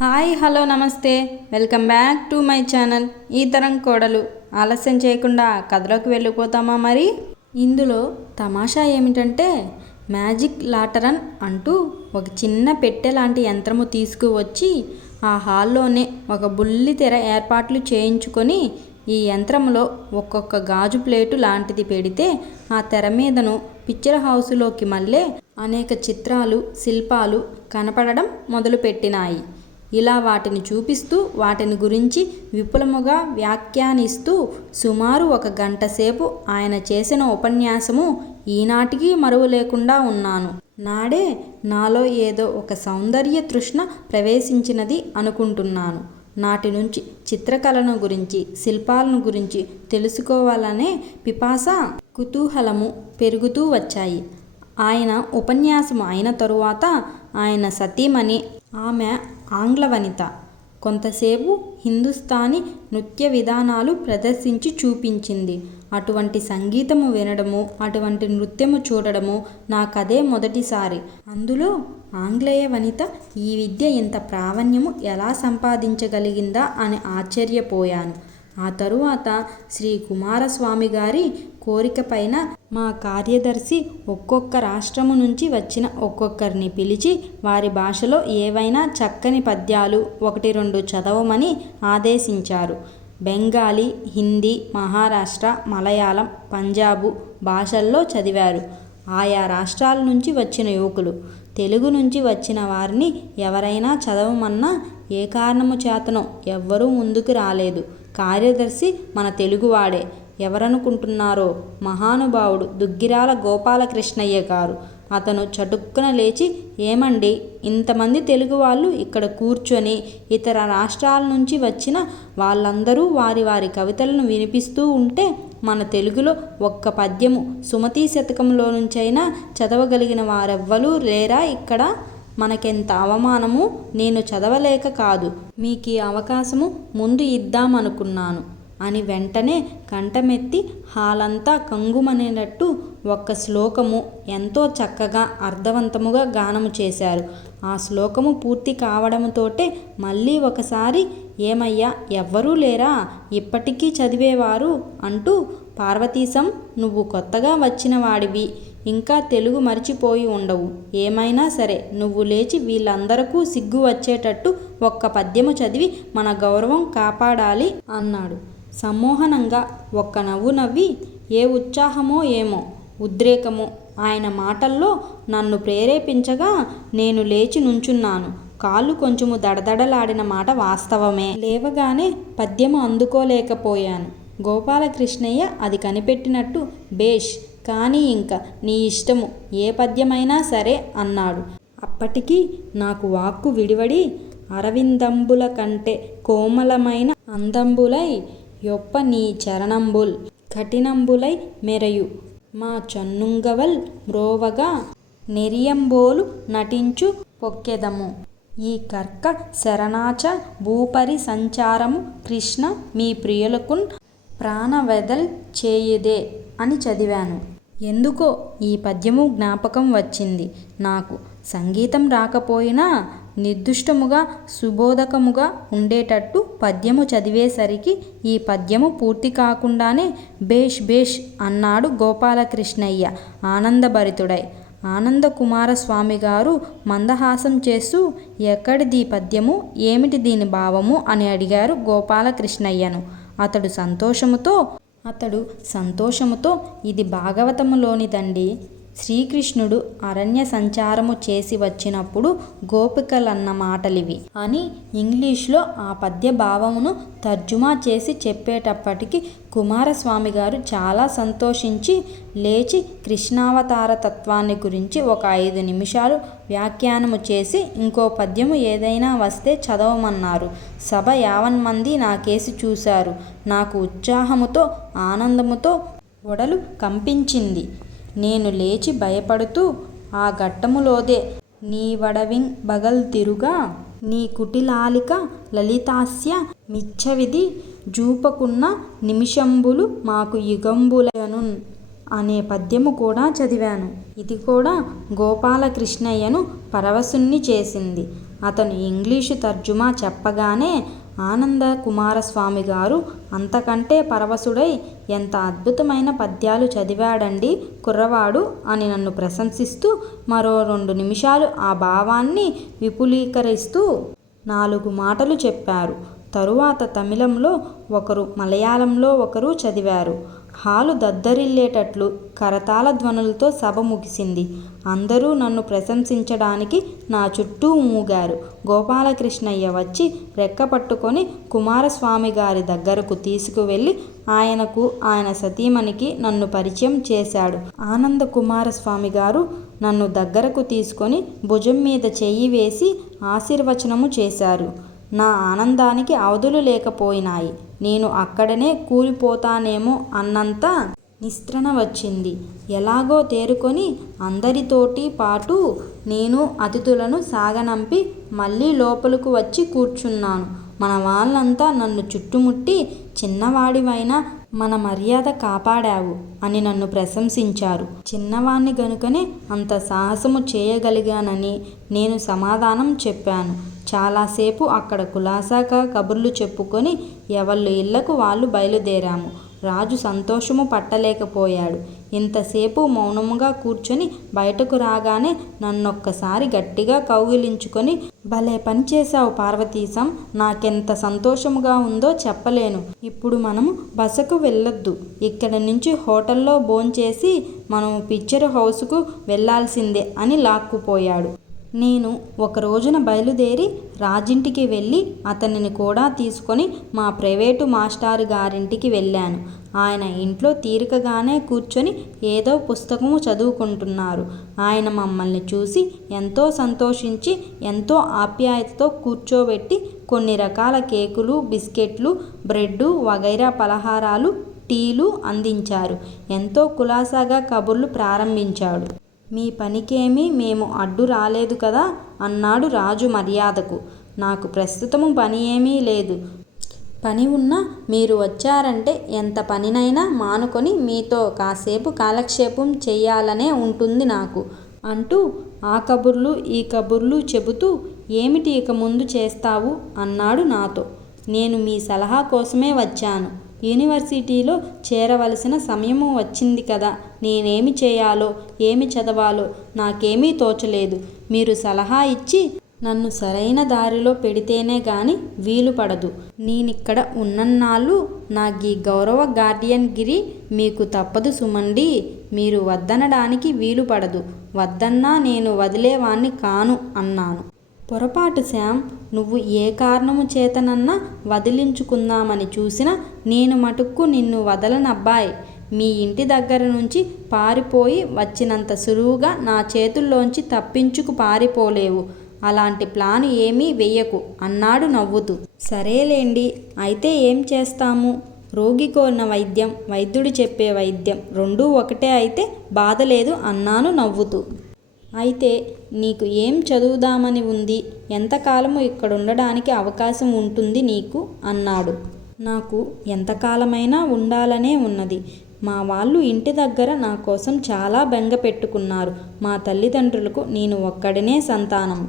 Hi hello నమస్తే. Welcome back to my channel. ఈ తరం కోడలు. ఆలస్యం చేయకుండా కథలోకి వెళ్ళిపోతామా మరి? ఇందులో తమాషా ఏమిటంటే మ్యాజిక్ లాటరన్ అంటూ ఒక చిన్న పెట్టె లాంటి యంత్రము తీసుకువచ్చి ఆ హాల్లోనే ఒక బుల్లి తెర ఏర్పాట్లు చేయించుకొని ఈ యంత్రంలో ఒక్కొక్క గాజు ప్లేటు లాంటిది పెడితే ఆ తెర మీదను పిక్చర్ హౌస్లోకి మళ్ళీ అనేక చిత్రాలు శిల్పాలు కనపడడం మొదలుపెట్టినాయి. ఇలా వాటిని చూపిస్తూ వాటిని గురించి విపులముగా వ్యాఖ్యానిస్తూ సుమారు ఒక గంట సేపు ఆయన చేసిన ఉపన్యాసము ఈనాటికి మరువు లేకుండా ఉన్నాను. నాడే నాలో ఏదో ఒక సౌందర్య తృష్ణ ప్రవేశించినది అనుకుంటున్నాను. నాటి నుంచి చిత్రకళను గురించి శిల్పాలను గురించి తెలుసుకోవాలనే పిపాస కుతూహలము పెరుగుతూ వచ్చాయి. ఆయన ఉపన్యాసం అయిన తరువాత ఆయన సతీమణి ఆమె ఆంగ్ల వనిత కొంతసేపు హిందుస్థానీ నృత్య విధానాలు ప్రదర్శించి చూపించింది. అటువంటి సంగీతము వినడము అటువంటి నృత్యము చూడడము నాకదే మొదటిసారి. అందులో ఆంగ్లేయ వనిత ఈ విద్య ఇంత ప్రావీణ్యము ఎలా సంపాదించగలిగిందా అని ఆశ్చర్యపోయాను. ఆ తరువాత శ్రీ కుమారస్వామి గారి కోరిక పైన మా కార్యదర్శి ఒక్కొక్క రాష్ట్రము నుంచి వచ్చిన ఒక్కొక్కరిని పిలిచి వారి భాషలో ఏవైనా చక్కని పద్యాలు ఒకటి రెండు చదవమని ఆదేశించారు. బెంగాలీ హిందీ మహారాష్ట్ర మలయాళం పంజాబు భాషల్లో చదివారు. ఆయా రాష్ట్రాల నుంచి వచ్చిన యువకులు తెలుగు నుంచి వచ్చిన వారిని ఎవరైనా చదవమన్నా ఏ కారణము చేతనో ఎవ్వరూ ముందుకు రాలేదు. కార్యదర్శి మన తెలుగువాడే. ఎవరనుకుంటున్నారో? మహానుభావుడు దుగ్గిరాల గోపాలకృష్ణయ్య గారు. అతను చటుక్కున లేచి ఏమండి ఇంతమంది తెలుగు వాళ్ళు ఇక్కడ కూర్చొని ఇతర రాష్ట్రాల నుంచి వచ్చిన వాళ్ళందరూ వారి వారి కవితలను వినిపిస్తూ ఉంటే మన తెలుగులో ఒక్క పద్యము సుమతి శతకంలో నుంచైనా చదవగలిగిన వారెవ్వరూ లేరా ఇక్కడ? మనకెంత అవమానము? నేను చదవలేక కాదు. మీకు ఈ అవకాశము ముందు ఇద్దామనుకున్నాను. అని వెంటనే కంఠమెత్తి హాలంతా కంగుమనేటట్టు ఒక్క శ్లోకము ఎంతో చక్కగా అర్థవంతముగా గానము చేశారు. ఆ శ్లోకము పూర్తి కావడంతోటే మళ్ళీ ఒకసారి ఏమయ్యా ఎవ్వరూ లేరా? ఇప్పటికీ చదివేవారు? అంటూ పార్వతీశం నువ్వు కొత్తగా వచ్చిన వాడివి ఇంకా తెలుగు మర్చిపోయి ఉండవు. ఏమైనా సరే నువ్వు లేచి వీళ్ళందరకూ సిగ్గు వచ్చేటట్టు ఒక్క పద్యము చదివి మన గౌరవం కాపాడాలి అన్నాడు. సమ్మోహనంగా ఒక్క నవ్వు నవ్వి ఏ ఉత్సాహమో ఏమో ఉద్రేకమో ఆయన మాటల్లో నన్ను ప్రేరేపించగా నేను లేచి నుంచున్నాను. కాళ్ళు కొంచెము దడదడలాడిన మాట వాస్తవమే. లేవగానే పద్యము అందుకోలేకపోయాను. గోపాలకృష్ణయ్య అది కనిపెట్టినట్టు బేష్ కానీ ఇంకా నీ ఇష్టము ఏ పద్యమైనా సరే అన్నాడు. అప్పటికి నాకు వాక్కు విడివడి అరవిందంబుల కంటే కోమలమైన అందంబులై యొప్ప నీ చరణంబుల్ కఠినంబులై మెరయు. మా చన్నుంగవల్ మ్రోవగా నెరియంబోలు నటించు పొక్కెదము. ఈ కర్క శరణాచ భూపరి సంచారము కృష్ణ మీ ప్రియులకున్ ప్రాణవెదల్ చేయుదే అని చదివాను. ఎందుకో ఈ పద్యము జ్ఞాపకం వచ్చింది. నాకు సంగీతం రాకపోయినా నిర్దుష్టముగా సుబోధకముగా ఉండేటట్టు పద్యము చదివేసరికి ఈ పద్యము పూర్తి కాకుండానే బేష్ బేష్ అన్నాడు గోపాలకృష్ణయ్య ఆనందభరితుడై. ఆనంద కుమారస్వామి గారు మందహాసం చేస్తూ ఎక్కడిది పద్యము? ఏమిటి దీని భావము? అని అడిగారు గోపాలకృష్ణయ్యను. అతడు సంతోషముతో అతడు సంతోషముతో ఇది భాగవతములోనిదండి. శ్రీకృష్ణుడు అరణ్య సంచారము చేసి వచ్చినప్పుడు గోపికలన్న మాటలివి అని ఇంగ్లీష్లో ఆ పద్య భావమును తర్జుమా చేసి చెప్పేటప్పటికి కుమారస్వామి గారు చాలా సంతోషించి లేచి కృష్ణావతార తత్వాన్ని గురించి ఒక ఐదు నిమిషాలు వ్యాఖ్యానము చేసి ఇంకో పద్యము ఏదైనా వస్తే చదవమన్నారు. సభ యావన్మంది నా కేసి చూశారు. నాకు ఉత్సాహముతో ఆనందముతో ఒడలు కంపించింది. నేను లేచి భయపడుతూ ఆ ఘట్టములోదే నీ వడవింగ్ బగల్ తిరుగా నీ కుటిలాలిక లలితాస్య మిచ్చవిధి జూపకున్న నిమిషంబులు మాకు యుగంబులను అనే పద్యము కూడా చదివాను. ఇది కూడా గోపాలకృష్ణయ్యను పరవశుణ్ణి చేసింది. అతను ఇంగ్లీషు తర్జుమా చెప్పగానే ఆనంద కుమారస్వామి గారు అంతకంటే పరవశుడై ఎంత అద్భుతమైన పద్యాలు చదివాడండి కుర్రవాడు అని నన్ను ప్రశంసిస్తూ మరో రెండు నిమిషాలు ఆ భావాన్ని విపులీకరిస్తూ నాలుగు మాటలు చెప్పారు. తరువాత తమిళంలో ఒకరు మలయాళంలో ఒకరు చదివారు. హాలు దద్దరిల్లేటట్లు కరతాళ ధ్వనులతో సభ ముగిసింది. అందరూ నన్ను ప్రశంసించడానికి నా చుట్టూ మూగారు గోపాలకృష్ణయ్య వచ్చి రెక్క పట్టుకొని కుమారస్వామి గారి దగ్గరకు తీసుకువెళ్ళి ఆయనకు ఆయన సతీమణికి నన్ను పరిచయం చేశాడు. ఆనంద కుమారస్వామి గారు నన్ను దగ్గరకు తీసుకొని భుజం మీద చెయ్యి వేసి ఆశీర్వచనము చేశారు. నా ఆనందానికి అవధులు లేకపోయినాయి. నేను అక్కడనే కూలిపోతానేమో అన్నంత నిస్త్రణ వచ్చింది. ఎలాగో తేరుకొని అందరితోటి పాటు నేను అతిథులను సాగనంపి మళ్ళీ లోపలకు వచ్చి కూర్చున్నాను. మన వాళ్ళంతా నన్ను చుట్టుముట్టి చిన్నవాడివైనా మన మర్యాద కాపాడావు అని నన్ను ప్రశంసించారు. చిన్నవాణ్ణి గనుకనే అంత సాహసము చేయగలిగానని నేను సమాధానం చెప్పాను. చాలాసేపు అక్కడ కులాసాగా కబుర్లు చెప్పుకొని ఎవళ్ళు ఇళ్ళకు వాళ్ళు బయలుదేరాము. రాజు సంతోషము పట్టలేకపోయాడు. ఇంతసేపు మౌనముగా కూర్చొని బయటకు రాగానే నన్నొక్కసారి గట్టిగా కౌగిలించుకొని భలే పనిచేశావు పార్వతీశం నాకెంత సంతోషముగా ఉందో చెప్పలేను. ఇప్పుడు మనము బసకు వెళ్ళొద్దు. ఇక్కడ నుంచి హోటల్లో భోంచేసి మనము పిక్చర్ హౌస్కు వెళ్ళాల్సిందే అని లాక్కుపోయాడు. నేను ఒక రోజున బయలుదేరి రాజింటికి వెళ్ళి అతనిని కూడా తీసుకొని మా ప్రైవేటు మాస్టారు గారింటికి వెళ్ళాను. ఆయన ఇంట్లో తీరికగానే కూర్చొని ఏదో పుస్తకము చదువుకుంటున్నారు. ఆయన మమ్మల్ని చూసి ఎంతో సంతోషించి ఎంతో ఆప్యాయతతో కూర్చోబెట్టి కొన్ని రకాల కేకులు బిస్కెట్లు బ్రెడ్డు వగైరా పలహారాలు టీలు అందించారు. ఎంతో కులాసాగా కబుర్లు ప్రారంభించాడు. మీ పనికేమీ మేము అడ్డు రాలేదు కదా అన్నాడు రాజు మర్యాదకు. నాకు ప్రస్తుతము పని ఏమీ లేదు. పని ఉన్నా మీరు వచ్చారంటే ఎంత పనినైనా మానుకొని మీతో కాసేపు కాలక్షేపం చేయాలనే ఉంటుంది నాకు అంటూ ఆ కబుర్లు ఈ కబుర్లు చెబుతూ ఏమిటి ఇక ముందు చేస్తావు? అన్నాడు నాతో. నేను మీ సలహా కోసమే వచ్చాను. యూనివర్సిటీలో చేరవలసిన సమయము వచ్చింది కదా. నేనేమి చేయాలో ఏమి చదవాలో నాకేమీ తోచలేదు. మీరు సలహా ఇచ్చి నన్ను సరైన దారిలో పెడితేనే గాని వీలు పడదు. నేనిక్కడ ఉన్నన్నాళ్ళు నా గీ గౌరవ గార్డియన్ గిరి మీకు తప్పదు సుమండి. మీరు వద్దనడానికి వీలు పడదు. వద్దన్నా నేను వదిలేవాణ్ణి కాను అన్నాను. పొరపాటు శామ్ నువ్వు ఏ కారణము చేతనన్నా వదిలించుకుందామని చూసినా నేను మటుక్కు నిన్ను వదలనబ్బాయ్. మీ ఇంటి దగ్గర నుంచి పారిపోయి వచ్చినంత సులువుగా నా చేతుల్లోంచి తప్పించుకు పారిపోలేవు. అలాంటి ప్లాన్ ఏమీ వెయ్యకు. అన్నాడు నవ్వుతూ. సరేలేండి అయితే ఏం చేస్తాము? రోగి కోరిన వైద్యం వైద్యుడు చెప్పే వైద్యం రెండూ ఒకటే అయితే బాధ లేదు అన్నాను నవ్వుతూ. అయితే నీకు ఏం చదువుదామని ఉంది? ఎంతకాలము ఇక్కడ ఉండడానికి అవకాశం ఉంటుంది నీకు? అన్నాడు. నాకు ఎంతకాలమైనా ఉండాలనే ఉన్నది. మా వాళ్ళు ఇంటి దగ్గర నా కోసం చాలా బెంగ పెట్టుకున్నారు మా తల్లిదండ్రులకు నేను ఒక్కడినే సంతానం